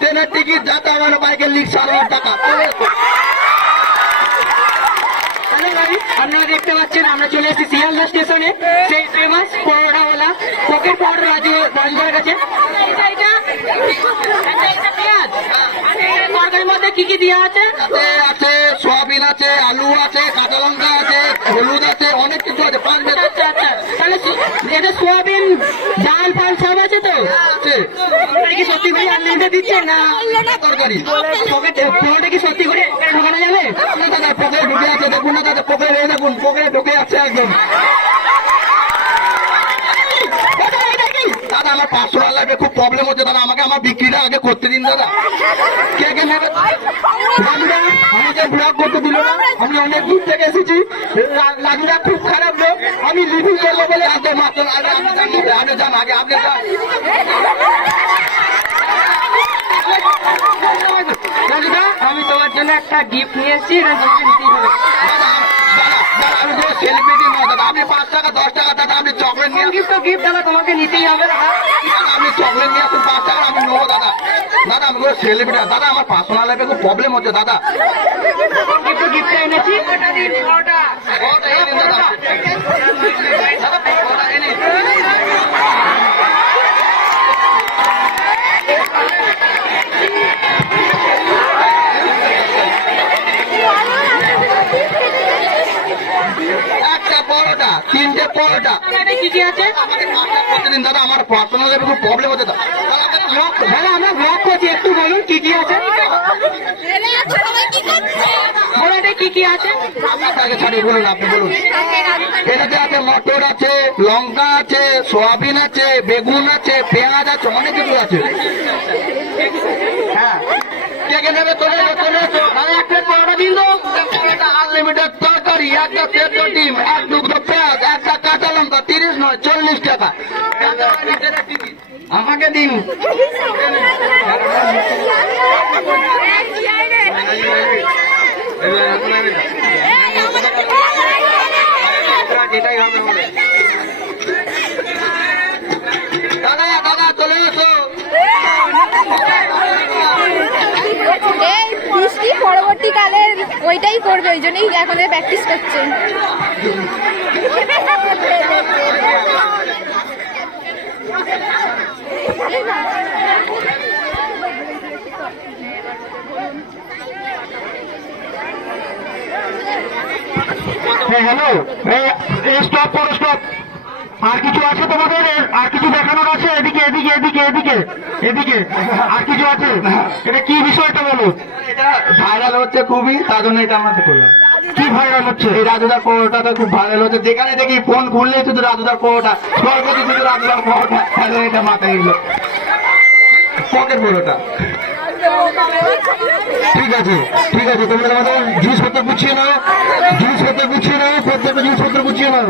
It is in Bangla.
ট্রেনের টিকিট যাতে আমার বাইকের লিখ 7,000 টাকা। আপনারা দেখতে পাচ্ছেন আমরা চলে এসেছি শিয়ালদা স্টেশনে, সেই ফেমাস পরোটাওয়ালা পকেট পরোটা রাজুদার কাছে। তরকারির মধ্যে কি কি দেওয়া আছে? আছে সোয়াবিন আছে, আলু আছে, কাঁচা লঙ্কা আছে, হলুদ আছে, অনেক কিছু আছে। আচ্ছা আচ্ছা, তাহলে এটা সোয়াবিন ডাল ফাল সব আছে তো? কি সত্যি করে আনলিমিটেড দিচ্ছে না তরকারি পকেট পরোটা কি সত্যি করে ঢোকানো যাবে? না দাদা, পকেটে ঢুকে আছে, দেখুন না দাদা, পকেটে দেখুন, পকেটে ঢুকে আছে একদম। দাদা আমার পার্সোনাল লাইফে খুব প্রবলেম হচ্ছে দাদা, আমাকে আমার বিক্রিটা আগে করতে দিন দাদা। কে কে নেবে? আমাকে ব্লক করতে দিল না, আমি অনেক দূর থেকে এসেছি, লাগুরা খুব খারাপ লোক, আমি লিভিং করবো বলে আগে মাত্র আপনি যান আগে, আপনি যান। রাজুদা, আমি তোমার জন্য একটা গিফট নিয়ে এসেছি, এটা নিতেই হবে। আমি কোনো সেলিব্রিটি নয় দাদা, আপনি 5 টাকা 10 টাকা দাদা, আপনি চকলেট নিয়ে গিফট তো গিফট দাদা, তোমাকে নিতেই হবে দাদা। আপনি চকলেট নিয়ে আসুন, 5 টাকা আমি নেবো দাদা। দাদা আমি কোনো সেলিব্রিটি দাদা, আমার পার্সোনাল লাইফে খুব প্রবলেম হচ্ছে দাদা। গিফট এনেছি দাদা এই নিন দাদা। দাদা, এই নিন। একটা পরোটা, 3টে পরোটা। কি কি আছে? আমাকে 5 টাকা করতে দিন দাদা, আমার পার্সোনাল লাইফে খুব প্রবলেম হচ্ছে দাদা। দাদা আমরা ব্লগ করছি, একটু বলুন কি কি আছে? বলো এটা কি কি আছে? আপনাকে ছাড়িয়ে বলুন, আপনি বলুন। এটাতে আছে মটর আছে, লঙ্কা আছে, সোয়াবিন আছে, বেগুন আছে, পেঁয়াজ আছে, অনেক কিছু আছে। হ্যাঁ, কে কে নেবে? চলে এসো। দাদা এক প্লেট পরোটা দিন তো। আনলিমিটেড তরকারি, একটা সেদ্ধ ডিম, এক টুকরো পেঁয়াজ, একটা কাঁচা লঙ্কা, 30 নয় 40 টাকা। আমাকে দিন। দাদা দাদা চলে এসো। এই বৃষ্টি পরবর্তীকালে ওইটাই করবে, ওই জন্যই এখন প্র্যাকটিস করছে। হ্যালো, স্টপ করো, স্টপ। আর কিছু আছে তোমাদের? আর কিছু দেখানোর আছে? এদিকে এদিকে এদিকে এদিকে এদিকে আর কিছু আছে? এটা কি বিষয়টা বলো। এটা ভাইরাল হচ্ছে খুবই, তার জন্য এটা আমরা করলাম। কি ভাইরাল হচ্ছে? এই রাজুদার পরোটাটা খুব ভাইরাল হচ্ছে, যেখানে দেখি ফোন খুললেই শুধু রাজুদার পরোটা, সর্বতি শুধু রাজুদার পরোটা, এটা মাথায় এলো পকেট পরোটা। ঠিক আছে ঠিক আছে, তোমরা আমাদের জিনিসপত্র গুছিয়ে নাও, জিনিসপত্র গুছিয়ে নাও, প্রত্যেকটা জিনিসপত্র গুছিয়ে নাও।